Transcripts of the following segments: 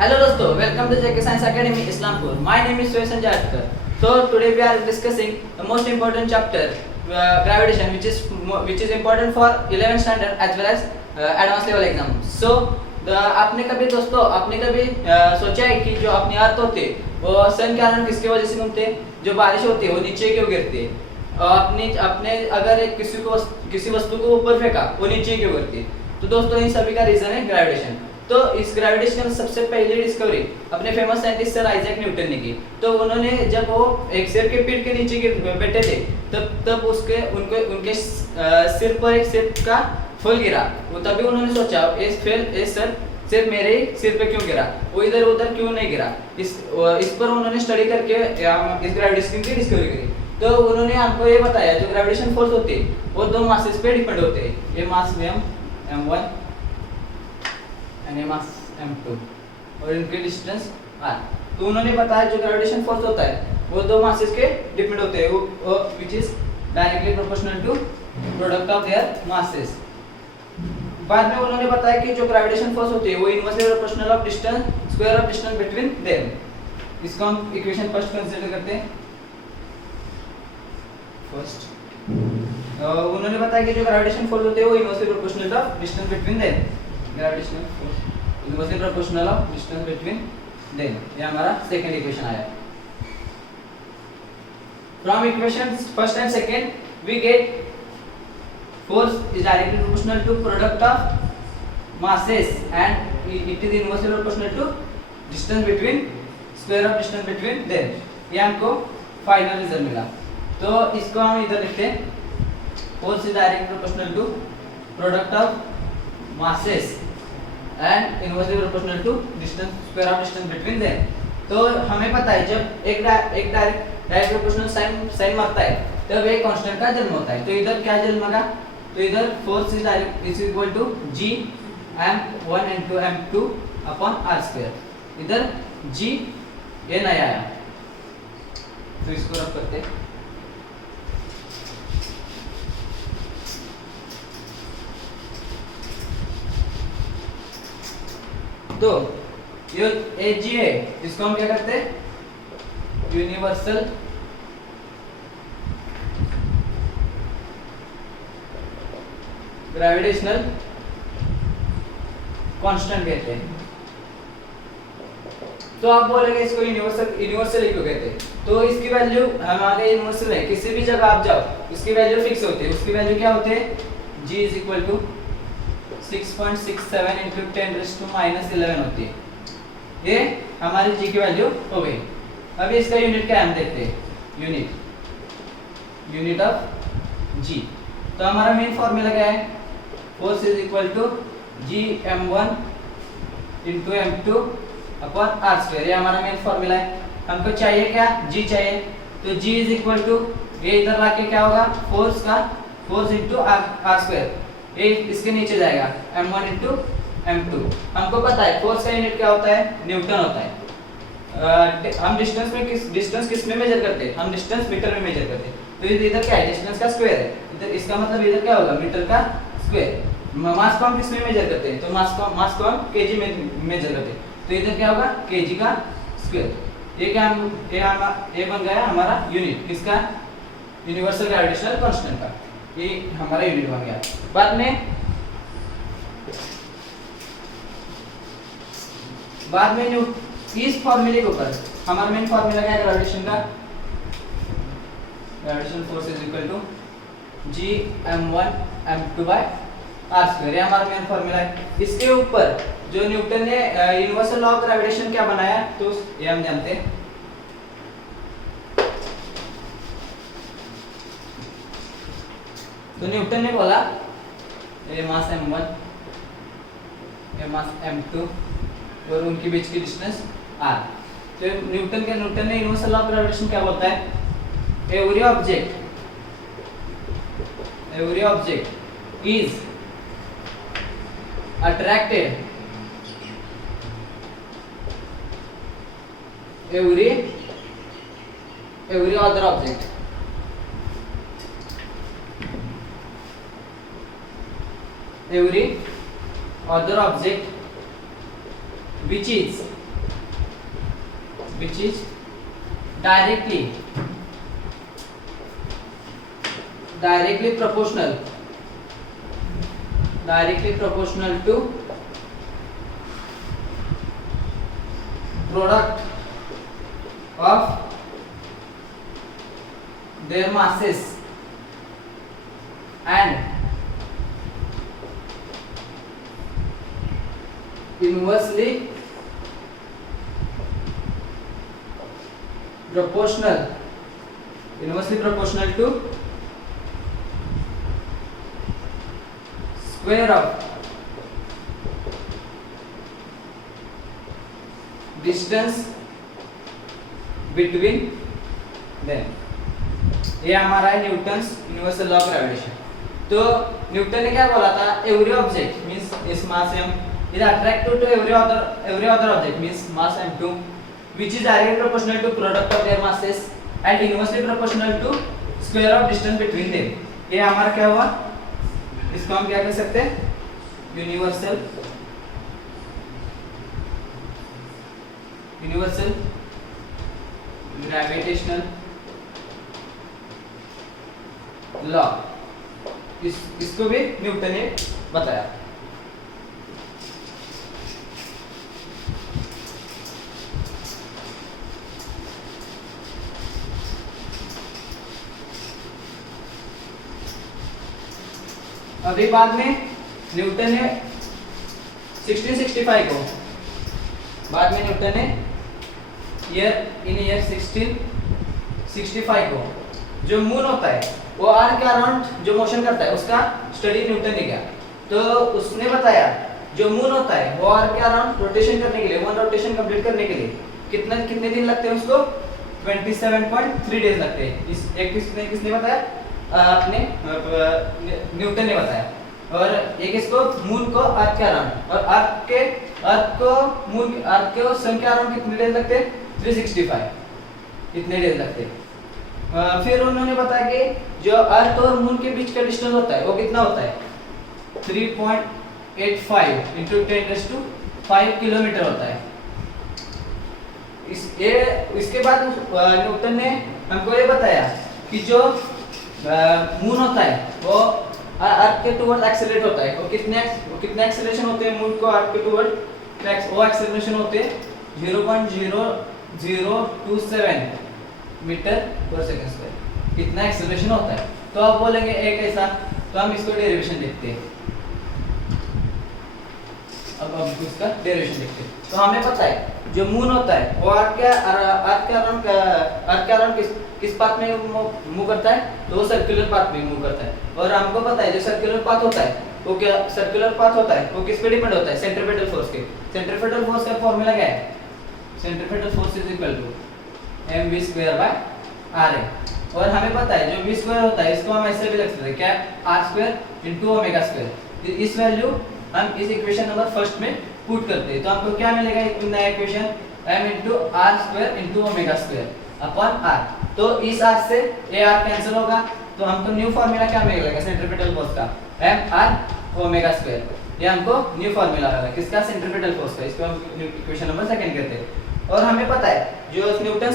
Hello दोस्तों, welcome to JK Science Academy Islampur. My name is Suyasan Jatkar. So today we are discussing the most important chapter, gravitation, which is important for 11th standard as well as advanced level exam. So आपने कभी सोचा है कि जो अपनी अर्थ होते वो सन के कारण किसकी वजह से घूमते, जो बारिश होती है वो नीचे क्यों गिरती है, अपने अगर किसी वस्तु को ऊपर फेंका वो नीचे क्यों गिरती। तो दोस्तों इन सभी का रीजन है ग्रेविटेशन। तो इस ग्रेविटेशन सबसे पहली डिस्कवरी अपने famous scientist sir Isaac Newton ने की। तो उन्होंने जब वो एक सिर के पीठ के नीचे बैठे थे तब उनके सिर पर एक सेब का फूल गिरा। वो तभी उन्होंने सोचा इस सर सिर्फ मेरे सिर पे क्यों गिरा, वो इधर उधर क्यों नहीं गिरा। इस पर उन्होंने स्टडी करके इस ग्रेविटेशन की डिस्कवरी करी। तो उन्होंने हमको ये बताया जो ग्रेविटेशन फोर्स होती है वो दो मासेस पे डिपेंड होते हैं। ये मास m1 एंड ये मास m2 और इनके डिस्टेंस r। तो उन्होंने बताया जो ग्रेविटेशन फोर्स होता है वो दो मासेस के डिपेंड होते हैं, वो which is directly proportional to product of their masses. बाद में उन्होंने बताया कि जो ग्रेविटेशन फोर्स होती है वो inversely proportional of distance square of distance between them. इसको हम इक्वेशन फर्स्ट कंसीडर करते हैं। फर्स्ट उन्होंने बताया कि जो ग्रेविटेशन फोर्स होती है वो inversely proportional of distance between them. Gravitational force inversely proportional of distance between them, ये हमारा सेकंड इक्वेशन आया। From equations first and second we get force is directly proportional to product of masses and it is inversely proportional to distance between square of distance between them। ये हमको final result मिला। तो इसको हम इधर लिखते हैं force is directly proportional to product of masses and inversely proportional to distance square of distance between them। तो हमें पता है जब एक डायरेक्ट प्रोपोर्शनल साइन मारता है तब एक कांस्टेंट का जन्म होता है। तो इधर क्या जन्म होगा, तो इधर force is equal to g m1 into m2 upon r square. इधर g ये नया आया तो इसको रख करते हैं। तो ये g है, इसको हम क्या करते हैं यूनिवर्सल ग्रेविटेशनल कांस्टेंट कहते हैं। तो आप बोलेंगे इसको यूनिवर्सल क्यों कहते हैं। तो इसकी वैल्यू हमारे यूनिवर्सल है, किसी भी जगह आप जाओ इसकी वैल्यू फिक्स होती है। उसकी वैल्यू क्या होती है, g is equal to 6.67 into 10⁻⁻11 होती है। ये हमारी g की वैल्यू हो गई। अब इसका यूनिट क्या हम देखते हैं, यूनिट ऑफ g। तो हमारा मेन फॉर्मूला क्या है, force is equal to g m1 into m2 upon r square. ये हमारा मेन फॉर्मूला है। हमको चाहिए क्या, g चाहिए। तो g इज इक्वल टू ये इधर लाके क्या होगा फोर्स इनटू r स्क्वायर, ये इसके नीचे जाएगा m1 into m2। हमको पता है फोर्स का यूनिट क्या होता है, न्यूटन होता है। हम डिस्टेंस किस में मेजर करते हैं, हम डिस्टेंस मीटर में मेजर करते हैं। तो इधर क्या है, डिस्टेंस का स्क्वायर है। इधर इसका मतलब इधर क्या होगा, मीटर का स्क्वायर। मास को हम किस में मेजर करते हैं, तो मास को हम केजी में मेजर करते हैं। तो इधर क्या होगा केजी का स्क्वायर। ये बन गया हमारा यूनिट किसका, यूनिवर्सल ग्रेविटेशनल कांस्टेंट का। ये हमारा यूनिट बन गया। बाद में इस फॉर्मूले के ऊपर हमारा मेन फॉर्मूला क्या है ग्रेविटेशन का, gravitation force is equal to g m1 m2 by r square. ये हमारा मेन फॉर्मूला है। इसके ऊपर जो न्यूटन ने यूनिवर्सल लॉ ऑफ ग्रेविटेशन क्या बनाया, तो ये हम जानते हैं। तो न्यूटन ने बोला ये मास m1 ये मास m2 और उनके बीच की डिस्टेंस r। तो न्यूटन ने यूनिवर्सल लॉ ऑफ ग्रेविटेशन क्या बोलता है, every object is attracted every other object which is which is directly proportional to product of their masses and inversely proportional to square of distance between them। ये हमारा है Newton's universal law of gravitation. तो Newton ने क्या बोला था, every object means इस मास m is attracted to every other object means mass m2 which is directly proportional to product of their masses and inversely proportional to square of distance between them। ये हमारा क्या हुआ, इसको हम क्या कह सकते हैं, यूनिवर्सल ग्रेविटेशनल लॉ, इसको भी न्यूटन ने बताया। अभी बाद में न्यूटन ने 1665 को ईयर 1665 को जो मून होता है वो अर्थ के अराउंड जो मोशन करता है उसका स्टडी न्यूटन ने किया। तो उसने बताया जो मून होता है वो अर्थ के अराउंड रोटेशन करने के लिए, वन रोटेशन कंप्लीट करने के लिए कितने दिन लगते हैं उसको, 27.3 डेज लगते हैं। इस एक किसने बताया, आपने न्यूटन ने बताया। और एक इसको मून को अर्थ के अराउंड, और अर्थ को सन के अराउंड कितने डेज लगते हैं, 365 इतने डेज लगते हैं। फिर उन्होंने बताया कि जो अर्थ और मून के बीच का डिस्टेंस होता है वो कितना होता है, 3.85 इंटू 10⁵ किलोमीटर होता है। इसके बाद न्यूटन ने हमको ये बताया कि जो मून होता है वो अर्थ के टुवर्ड एक्सेलरेट होता है। वो कितने एक्सेलरेशन होते हैं मून को अर्थ के टुवर्ड, वो एक्सेलरेशन होते हैं 0.0027 मीटर पर सेकंड स्क्वायर, कितना एक्सेलरेशन होता है। तो आप बोलेंगे एक ऐसा, तो हम इसको डेरिवेशन देखते हैं। अब हम इसका डेरिवेशन देखते हैं। तो हमें पता है जो मून होता है वो अर्थ के अराउंड किस पाथ में मूव करता है, तो वो सर्कुलर पाथ में मूव करता है। और हमको पता है जो सर्कुलर पाथ होता है वो किस पे डिपेंड होता है, सेंट्रीपिटल फोर्स के। सेंट्रीपिटल फोर्स का फॉर्मूला क्या है, centripetal force is equal to mv²/ra। और हमें पता है जो v² होता है इसको हम ऐसे भी लिख सकते हैं, क्या, r² × ω²। इस वैल्यू हम इस इक्वेशन नंबर फर्स्ट में पुट करते हैं। तो हमको क्या मिलेगा, एक नया equation m × r² × ω² upon r। तो इस r से ये r कैंसिल होगा, तो हमको न्यू फार्मूला क्या मिलेगा सेंट्रीपिटल फोर्स का, mr ω²। ये हमको न्यू फार्मूला मिला किसका, सेंट्रीपिटल फोर्स का। इसको हम इक्वेशन नंबर सेकंड कहते हैं। और हमें पता है जो न्यूटन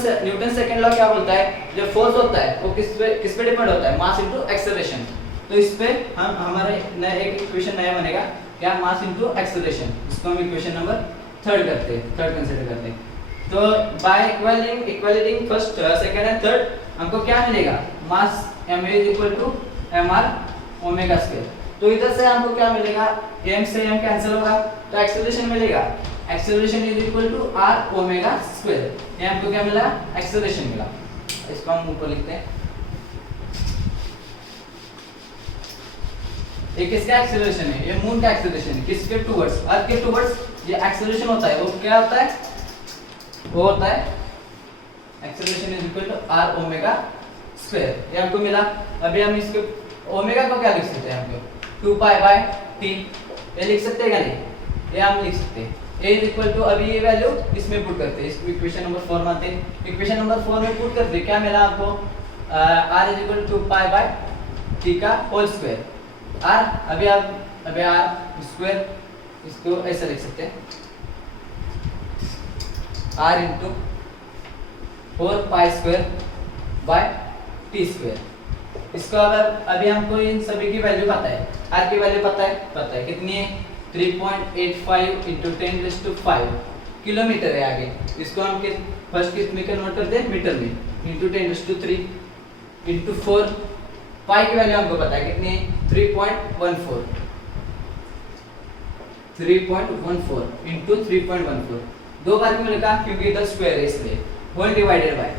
सेकंड लॉ क्या बोलता है, जो फोर्स होता है वो किस पे डिपेंड होता है, मास इनटू एक्सेलरेशन। तो इस पे हम हमारा नया एक इक्वेशन नया बनेगा, क्या, मास इनटू एक्सेलरेशन। इसको हम इक्वेशन नंबर थर्ड कंसीडर करते हैं। तो by equalling first, second and third हमको क्या मिलेगा, मास m = mr ω²। तो इधर से हमको क्या मिलेगा, m से m कैंसिल होगा तो एक्सेलरेशन मिलेगा, एक्सेलरेशन = r ω²। ये हमको क्या मिला, एक्सेलरेशन मिला। इसको हम ऊपर लिखते हैं। ये किसका एक्सेलरेशन है, ये मून का एक्सेलरेशन है, किसके टुवर्ड्स, अर्थ के टुवर्ड्स ये एक्सेलरेशन होता है। वो क्या होता है, वो होता है एक्सेलरेशन = r ω²। ये हमको मिला। अभी हम इसको ओमेगा को क्या लिख सकते हैं, हमको 2π/t ये लिख सकते हैं क्या, नहीं, ये हम लिख सकते हैं। a = अभी ये वैल्यू इसमें पुट करते हैं, इसको इक्वेशन नंबर 4 मानते हैं। इक्वेशन नंबर 4 में पुट करते हैं, क्या मिला हमको, r = 2π/t का होल स्क्वायर। r अभी r स्क्वायर, इसको ऐसे लिख सकते हैं, r × 4 pi square by T square. इसको अगर अभी हमको इन सभी की वैल्यू पता है, आर की वैल्यू पता है कितनी है 3.85 इंटू 10⁵ किलोमीटर है आगे। इसको हम फर्स्ट किस में कन्वर्ट करते हैं, मीटर में, इंटू 10⁵ इंटू 4। पाई की वैल्यू हमको पता है कितनी है 3.14 इंटू 3.14। दो बार क्यों लिखा, क्योंकि इधर स्क्वायर है इसलिए। होल डिवाइडेड बाय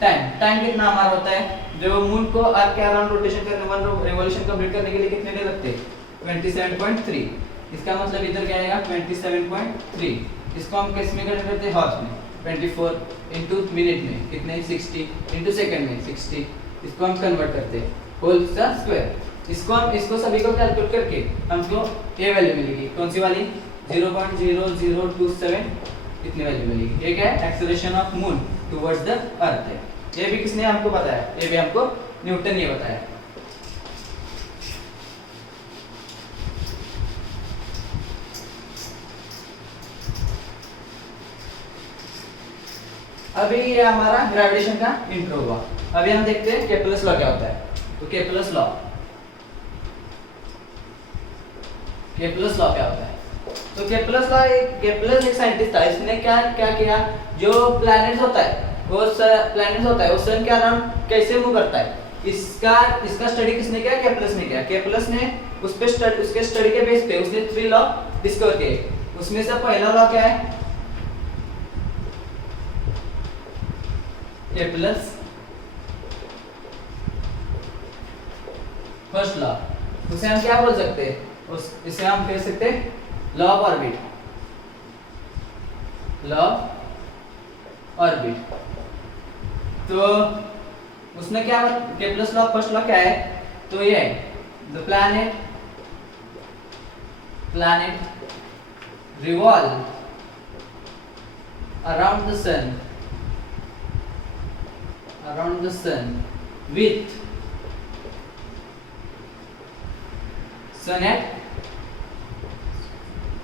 टाइम कितना हमारा होता है, जो मून को अर्थ के अराउंड रोटेशन करने, वन रिवॉल्यूशन कंप्लीट करने के लिए कितने दिन लगते हैं 27.3। इसका मतलब इधर क्या आएगा 27.3। इसको हम किस में कन्वर्ट करते हैं, हॉर्स में, 24 इंटू मिनट में कितने 60 इंटू सेकंड में 60। इसको हम कन्वर्ट करते हैं होल का स्क्वायर। इसको सभी को कैलकुलेट करके हमको ये वैल्यू मिलेगी, कौन सी वाली 0.0027 इतनी वैल्यू मिलेगी। ये क्या है, acceleration of moon towards the earth है। ये भी किसने हमको बताया, ये भी हमको न्यूटन ने बताया। अभी ये हमारा ग्रेविटेशन का इंट्रो हुआ। अभी हम देखते हैं केपलर्स लॉ क्या होता है। तो केपलर्स लॉ क्या होता है, तो केपलर्स एक साइंटिस्ट था। इसने क्या किया, जो प्लैनेट्स होता है वो सन के अराउंड कैसे मूव करता है, इसका स्टडी किसने किया, केपलर्स ने किया। केपलर्स ने उसके स्टडी के बेस पे उसने 3 लॉ डिस्कवर किए। उसमें से पहला लॉ क्या है, केपलर्स फर्स्ट लॉ। उसे हम क्या बोल सकते हैं, इसे हम कह सकते हैं लॉ ऑफ ऑर्बिट। तो उसने क्या, केपलर्स लॉ फर्स्ट लॉ क्या है, तो ये है the planet revolve around the sun with sun at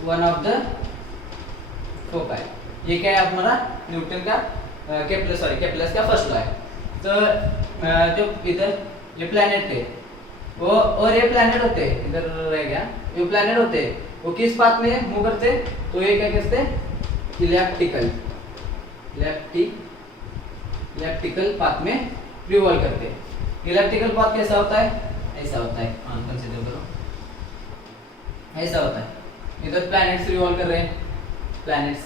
one of the foci। ये क्या है हमारा न्यूटन का केपलर्स का फर्स्ट लॉ है। तो जो इधर ये प्लैनेट थे वो, और ये प्लैनेट होते इधर रह गया, ये प्लैनेट होते वो किस पाथ में मूव करते, तो ये क्या कहते हैं इलेप्टिकल पाथ में रिवॉल्व करते। इलेप्टिकल पाथ कैसा होता है, ऐसा होता है, कंसीडर करो ऐसा होता है। इधर प्लैनेट्स रिवॉल्व कर रहे हैं, प्लैनेट्स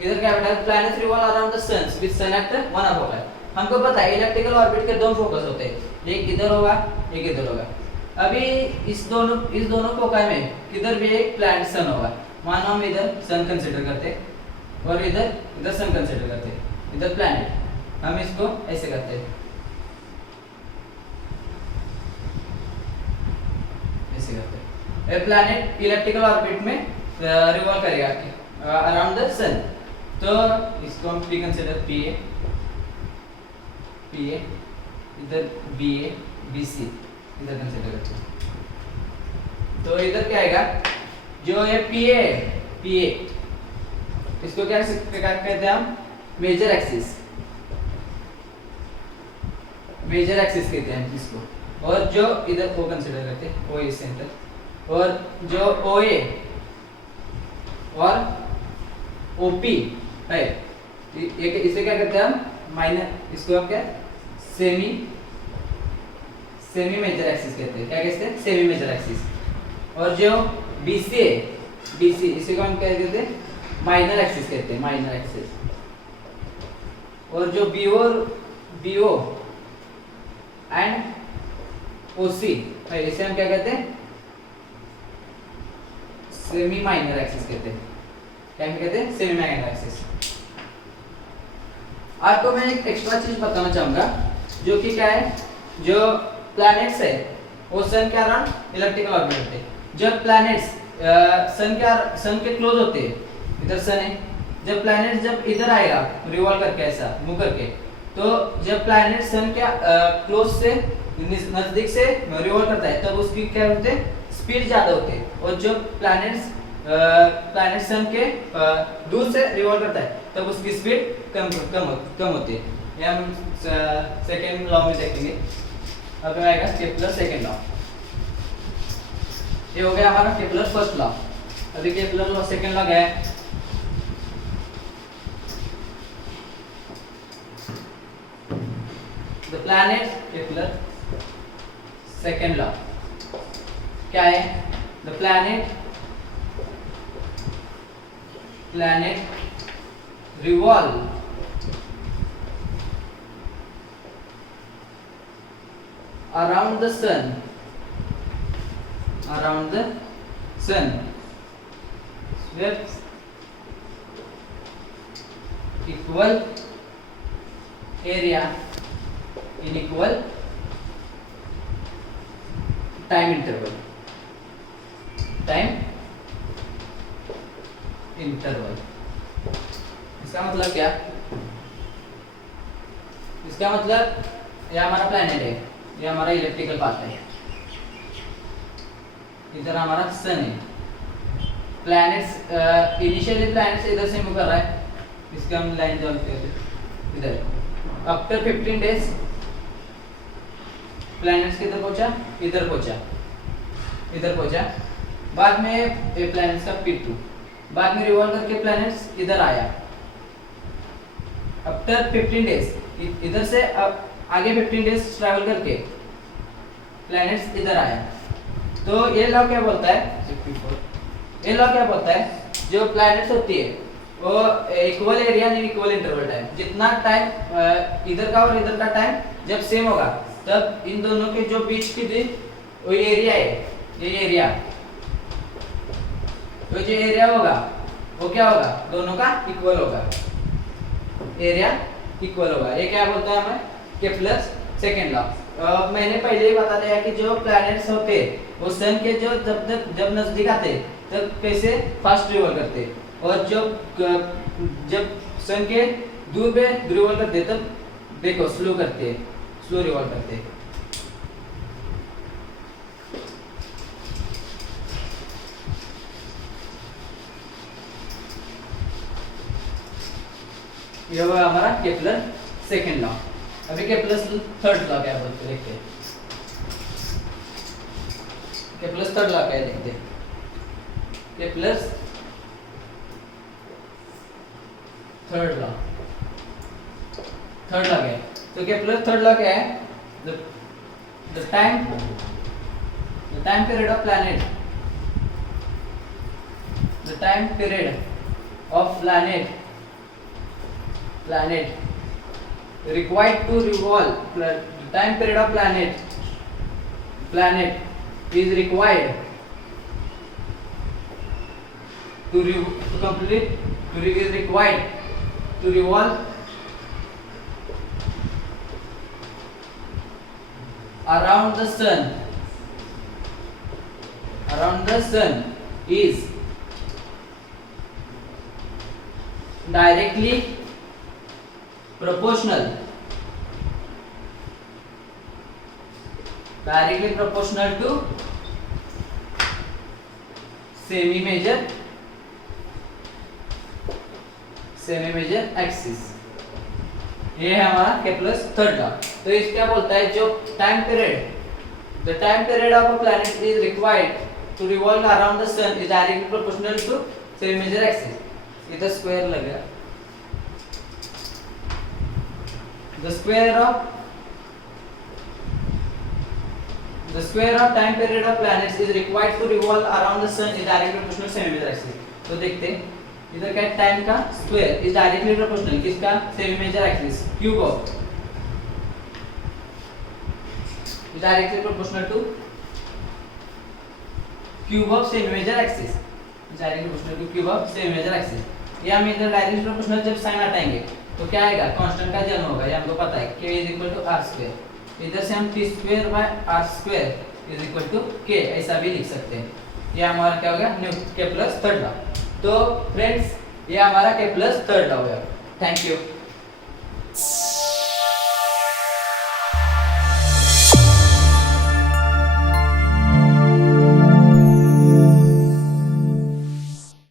इधर क्या बेटा, planets revolve around the sun with sun at one of focus. हमको पता है इलेप्टिकल ऑर्बिट के दो फोकस होते हैं, एक इधर होगा एक इधर होगा। अभी इस दोनों फोकाई में किधर भी एक प्लैनेट सन होगा। मानो हम इधर सन कंसीडर करते और इधर सन कंसीडर करते, इधर प्लैनेट, हम इसको ऐसे करते हैं, ऐसे करते हैं। ए प्लैनेट इलेप्टिकल ऑर्बिट में रिवॉल्व करेगा अराउंड द सन। तो इसको हम पी कंसीडर, पी ए इधर बी ए बी सी इधर कंसीडर करते हैं। तो इधर क्या आएगा, जो ये पी ए इसको क्या कहते हैं हम, मेजर एक्सिस कहते हैं इसको। और जो इधर ओ कंसीडर करते हैं, ओ ए सेंटर, और जो ओ ए और ओपी है, इसे क्या कहते हैं हम, माइनर, इसको हम क्या सेमी मेजर एक्सिस कहते हैं। क्या कहते हैं, सेमी मेजर एक्सिस। और जो बीसी इसे को हम क्या कहते हैं, माइनर एक्सिस कहते हैं, माइनर एक्सिस। और जो बीओ एंड ओसी है, इसे हम क्या कहते हैं, सेमी माइनर एक्सिस कहते हैं। क्या कहते हैं, सेमी माइनर एक्सिस। आपको मैं एक एक्स्ट्रा चीज बताना चाहूंगा, जो कि क्या है, जो प्लैनेट्स है वो सन के अराउंड इलेप्टिकल ऑर्बिट होते हैं। जब प्लैनेट्स सन के क्लोज होते हैं, इधर सन है, जब प्लैनेट जब इधर आएगा रिवॉल्व करके ऐसा मूव करके, तो जब प्लैनेट सन के क्लोज से नजदीक से रिवॉल्व करता है, तब उसकी क्या होते हैं, स्पीड ज्यादा होती है। और जब प्लैनेट सन के दूर से रिवॉल्व करता है, तब उसकी स्पीड कम होती है। ये हम सेकेंड लॉ में देखेंगे। अब आएगा केपलर सेकेंड लॉ। ये हो गया हमारा केपलर फर्स्ट लॉ। अभी केपलर लॉ सेकेंड लॉ गया है। The planet Kepler second law क्या है? The planet revolve around the sun with equal area in equal time interval इसका मतलब क्या? इसका मतलब ये हमारा प्लैनेट है, ये हमारा इलेक्ट्रिकल पाथ है, इधर हमारा सन है। प्लैनेट्स इनिशियली प्लैनेट्स इधर से मूव कर रहा है, इसका हम लाइन जानते हैं इधर। आफ्टर 15 डेज प्लैनेट्स किधर पहुंचा? इधर पहुंचा। बाद में ये प्लैनेट्स का P2 बाद में रिवॉल्व करके प्लैनेट्स इधर आया। आफ्टर 15 डेज इधर से अब आगे 15 डेज ट्रैवल करके प्लैनेट्स इधर आया। तो ये लॉ क्या बोलता है? जो प्लैनेट्स होती है वो equal area in equal interval time, जितना टाइम इधर का और इधर का टाइम जब सेम होगा तब इन दोनों के जो बीच की वो एरिया है, ये एरिया, तो जो एरिया होगा वो क्या होगा? दोनों का इक्वल होगा, एरिया इक्वल होगा। ये क्या बोलता है हमें? Kepler second law. मैंने पहले ही बता दिया कि जो प्लैनेट्स होते वो सन के जो जब नजदीक आते तब कैसे फास्ट रिवॉल्व करते, और जब सन के दूर पे रिवॉल्व करते तब देखो स्लो रिवॉल्व करते। ये हुआ हमारा केपलर सेकेंड लॉ। अभी केपलर थर्ड लॉ क्या बोलते देखते हैं। केपलर थर्ड लॉ क्या देखते हैं। केपलर थर्ड लॉ क्या है? तो केपलर थर्ड लॉ क्या है? The time period of planet, the time period of planet required to revolve, the time period of planet is required to revolve around the sun is directly proportional to semi-major axis। ये है हमारा Kepler third law. तो इस क्या बोलता है? जो time period of a planet is required to revolve around the sun is directly proportional to semi-major axis. इधर स्क्वायर लगेगा। The square of time period of planets is required to revolve around the sun is directly proportional to semi-major axis। तो देखते हैं इधर क्या time का square is directly proportional किसका? Semi-major axis cube of is directly proportional two cube of semi-major axis, is directly proportional two cube of semi-major axis. ये हम इधर डायरेक्टली प्रोपोर्शनल जब साइन हटाएंगे तो क्या आएगा? कांस्टेंट का जन्म होगा, ये हमको पता है k = r²। इधर से हम t²/r² = k ऐसा भी लिख सकते हैं। ये हमारा क्या हो गया? Kepler third law. तो फ्रेंड्स ये हमारा केपलर थर्ड लॉ हो गया। Thank you.